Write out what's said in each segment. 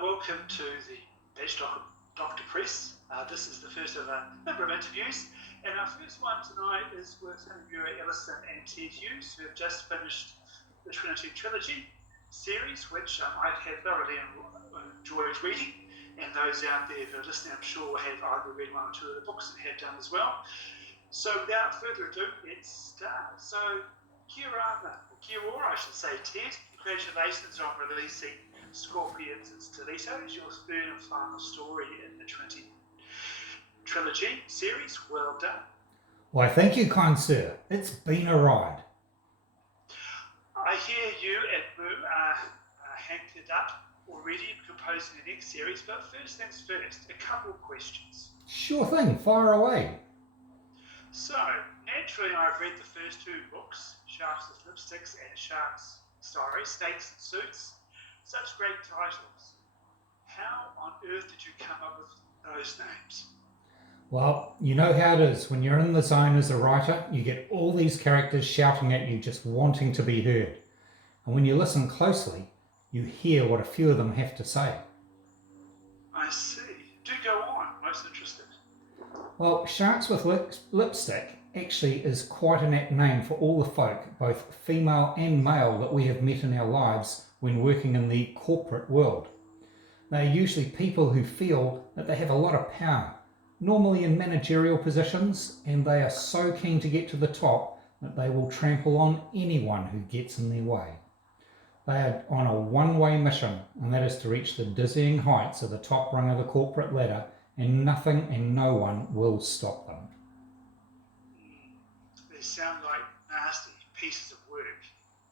Welcome to the Bach Doctor Press. This is the first of a number of interviews, and our first one tonight is with Hinemura Ellison and Ted Hughes, who have just finished the Trinity Trilogy series, which I have thoroughly enjoyed reading, and those out there who are listening, I'm sure, have either read one or two of the books and have done as well. So without further ado, let's start. So, kia ora, I should say, Ted. Congratulations on releasing Scorpions and Stilettos, your third and final story in the Trinity Trilogy series. Well done. Why, thank you, kind sir. It's been a ride. I hear you and Moo are hankered up already composing the next series, but first things first, a couple of questions. Sure thing, fire away. So, naturally, I've read the first two books, Sharks with Lipsticks and Snakes and Suits. Such great titles. How on earth did you come up with those names? Well, you know how it is. When you're in the zone as a writer, you get all these characters shouting at you, just wanting to be heard. And when you listen closely, you hear what a few of them have to say. I see. Do go on. Most interested. Well, Sharks with Lipstick actually is quite an apt name for all the folk, both female and male, that we have met in our lives when working in the corporate world. They are usually people who feel that they have a lot of power, normally in managerial positions, and they are so keen to get to the top that they will trample on anyone who gets in their way. They are on a one-way mission, and that is to reach the dizzying heights of the top rung of the corporate ladder, and nothing and no one will stop them. They sound like nasty pieces of work,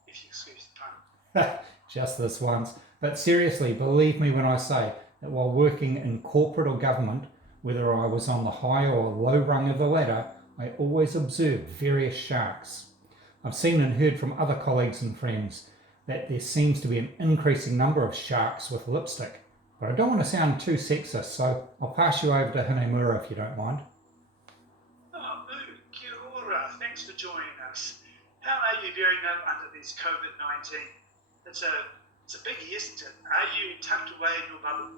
if you excuse the pun. Just this once. But seriously, believe me when I say that while working in corporate or government, whether I was on the high or low rung of the ladder, I always observed various sharks. I've seen and heard from other colleagues and friends that there seems to be an increasing number of sharks with lipstick. But I don't want to sound too sexist, so I'll pass you over to Hinemura if you don't mind. Oh, kia ora. Thanks for joining us. How are you bearing up under this COVID-19? It's a biggie, isn't it? Are you tucked away in your bubble?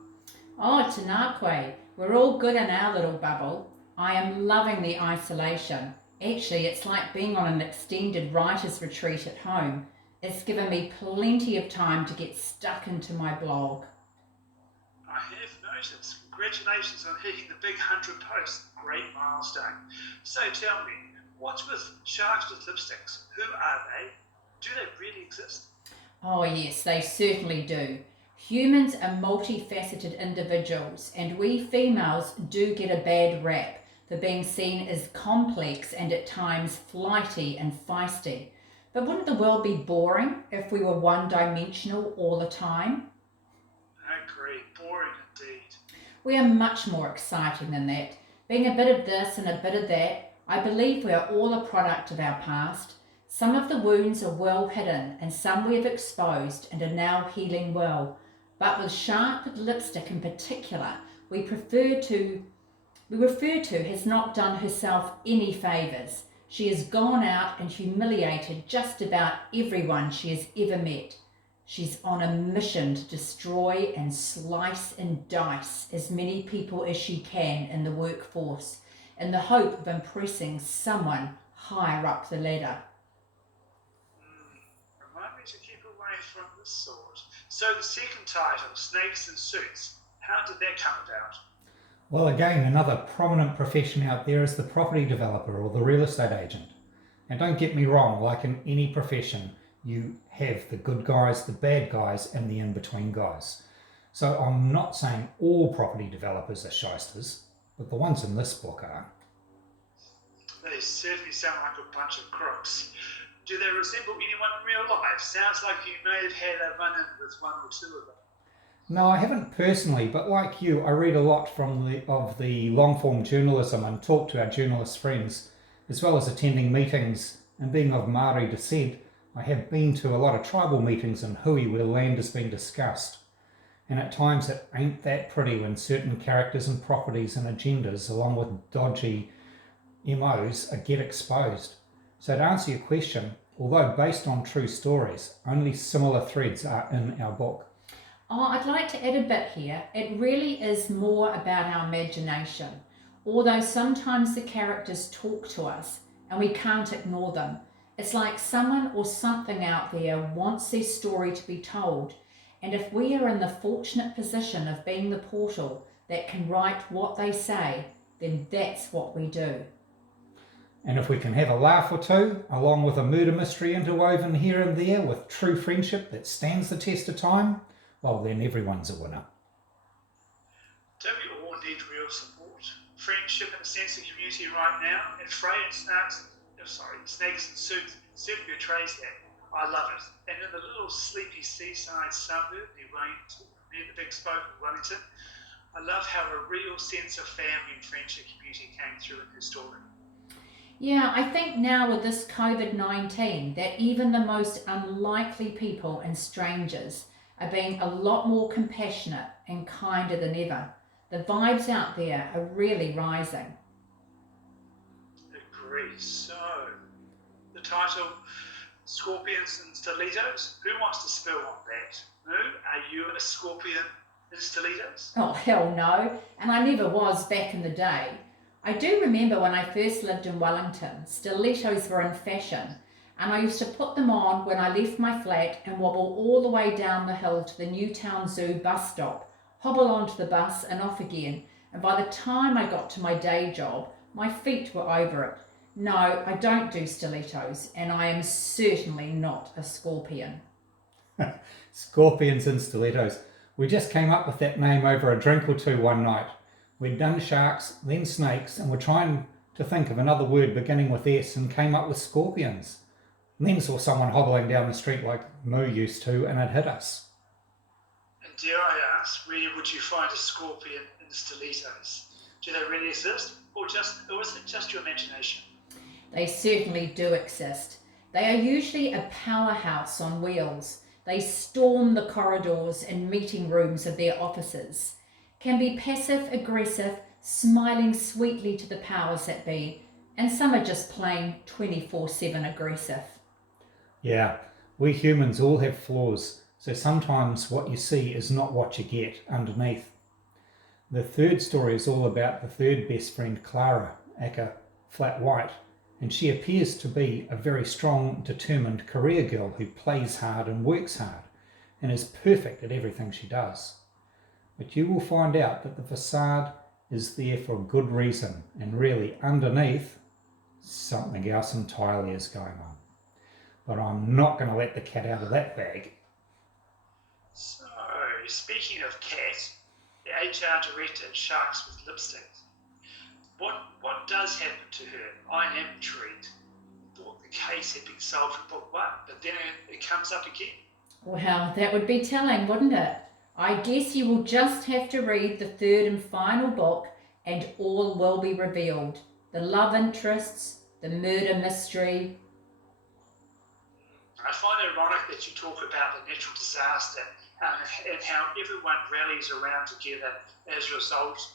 Oh, Tanakwe, we're all good in our little bubble. I am loving the isolation. Actually, it's like being on an extended writer's retreat at home. It's given me plenty of time to get stuck into my blog. I have noticed. Congratulations on hitting the big 100 posts. Great milestone. So tell me, what's with Sharks with Lipsticks? Who are they? Do they really exist? Oh yes, they certainly do. Humans are multifaceted individuals, and we females do get a bad rap for being seen as complex and at times flighty and feisty. But wouldn't the world be boring if we were one-dimensional all the time? I agree. Boring indeed. We are much more exciting than that. Being a bit of this and a bit of that, I believe we are all a product of our past. Some of the wounds are well hidden and some we have exposed and are now healing well. But with Shark with Lipstick in particular, we refer to has not done herself any favours. She has gone out and humiliated just about everyone she has ever met. She's on a mission to destroy and slice and dice as many people as she can in the workforce, in the hope of impressing someone higher up the ladder. Remind me to keep away from this sort. So the second title, Snakes and Suits, how did that come about? Well, again, another prominent profession out there is the property developer or the real estate agent. And don't get me wrong, like in any profession, you have the good guys, the bad guys, and the in-between guys. So I'm not saying all property developers are shysters, but the ones in this book are. They certainly sound like a bunch of crooks. Do they resemble anyone in real life? Sounds like you may have had a run-in with one or two of them. No, I haven't personally, but like you, I read a lot of the long-form journalism and talk to our journalist friends, as well as attending meetings. And being of Māori descent, I have been to a lot of tribal meetings in Hui where land has been discussed. And at times it ain't that pretty when certain characters and properties and agendas, along with dodgy MOs, get exposed. So to answer your question, although based on true stories, only similar threads are in our book. Oh, I'd like to add a bit here. It really is more about our imagination. Although sometimes the characters talk to us and we can't ignore them. It's like someone or something out there wants their story to be told. And if we are in the fortunate position of being the portal that can write what they say, then that's what we do. And if we can have a laugh or two, along with a murder mystery interwoven here and there with true friendship that stands the test of time, well, then everyone's a winner. Don't we all need real support? Friendship and a sense of community right now, and Freya and Snakes and Suits certainly betrays that. I love it. And in the little sleepy seaside suburb near the big spoke of Wellington, I love how a real sense of family and friendship community came through in her story. Yeah, I think now with this COVID-19 that even the most unlikely people and strangers are being a lot more compassionate and kinder than ever. The vibes out there are really rising. Agree. So, the title, Scorpions and Stilettos. Who wants to spill on that? No? Are you a scorpion in stilettos? Oh, hell no. And I never was back in the day. I do remember when I first lived in Wellington, stilettos were in fashion, and I used to put them on when I left my flat and wobble all the way down the hill to the Newtown Zoo bus stop, hobble onto the bus and off again, and by the time I got to my day job, my feet were over it. No, I don't do stilettos, and I am certainly not a scorpion. Scorpions and stilettos. We just came up with that name over a drink or two one night. We'd done sharks, then snakes, and were trying to think of another word beginning with S and came up with scorpions. And then saw someone hobbling down the street like Moo used to, and it hit us. And dare I ask, where would you find a scorpion in stilettos? Do they really exist, or is it just your imagination? They certainly do exist. They are usually a powerhouse on wheels. They storm the corridors and meeting rooms of their offices, can be passive-aggressive, smiling sweetly to the powers that be, and some are just plain 24/7 aggressive. Yeah, we humans all have flaws, so sometimes what you see is not what you get underneath. The third story is all about the third best friend, Clara, aka Flat White, and she appears to be a very strong, determined career girl who plays hard and works hard, and is perfect at everything she does. But you will find out that the facade is there for a good reason, and really underneath, something else entirely is going on. But I'm not going to let the cat out of that bag. So, speaking of cat, the HR director at Sharks with Lipstick, what does happen to her? I am intrigued. Thought the case had been solved in book 1, but then it comes up again. Well, that would be telling, wouldn't it? I guess you will just have to read the third and final book and all will be revealed. The love interests, the murder mystery. I find it ironic that you talk about the natural disaster and how everyone rallies around together as a result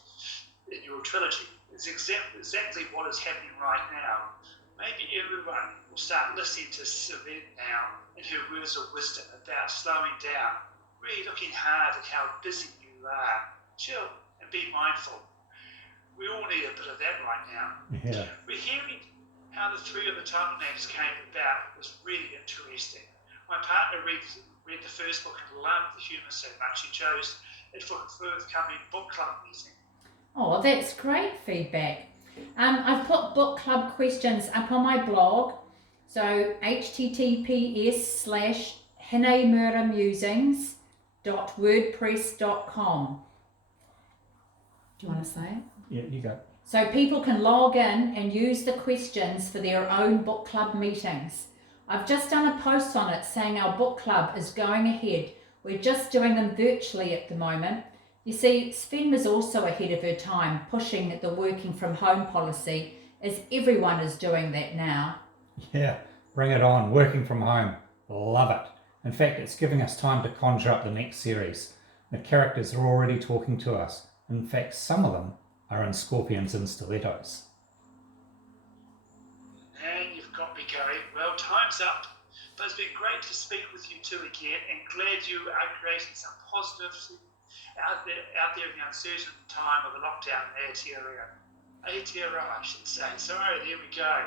in your trilogy. It's exactly what is happening right now. Maybe everyone will start listening to Savannah now and her words of wisdom about slowing down, really looking hard at how busy you are. Chill and be mindful. We all need a bit of that right now. Yeah. We're hearing how the three of the title names came about. It was really interesting. My partner read the first book and loved the humour so much he chose it for a forthcoming book club meeting. Oh, that's great feedback. I've put book club questions up on my blog. So https://hinemuramusings.wordpress.com. Do you want to say it? Yeah, you go. So people can log in and use the questions for their own book club meetings. I've just done a post on it saying our book club is going ahead. We're just doing them virtually at the moment. You see, Sven was also ahead of her time, pushing the working from home policy, as everyone is doing that now. Yeah, bring it on. Working from home. Love it. In fact, it's giving us time to conjure up the next series. The characters are already talking to us. In fact, some of them are in Scorpions and Stilettos. And you've got me going. Well, time's up. But it's been great to speak with you two again, and glad you are creating some positives out there in the uncertain time of the lockdown in Aotearoa. Aotearoa, I should say. Sorry, there we go.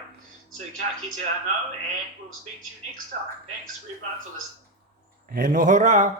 So ka kite anō, and we'll speak to you next time. Thanks everyone for listening. E noho rā.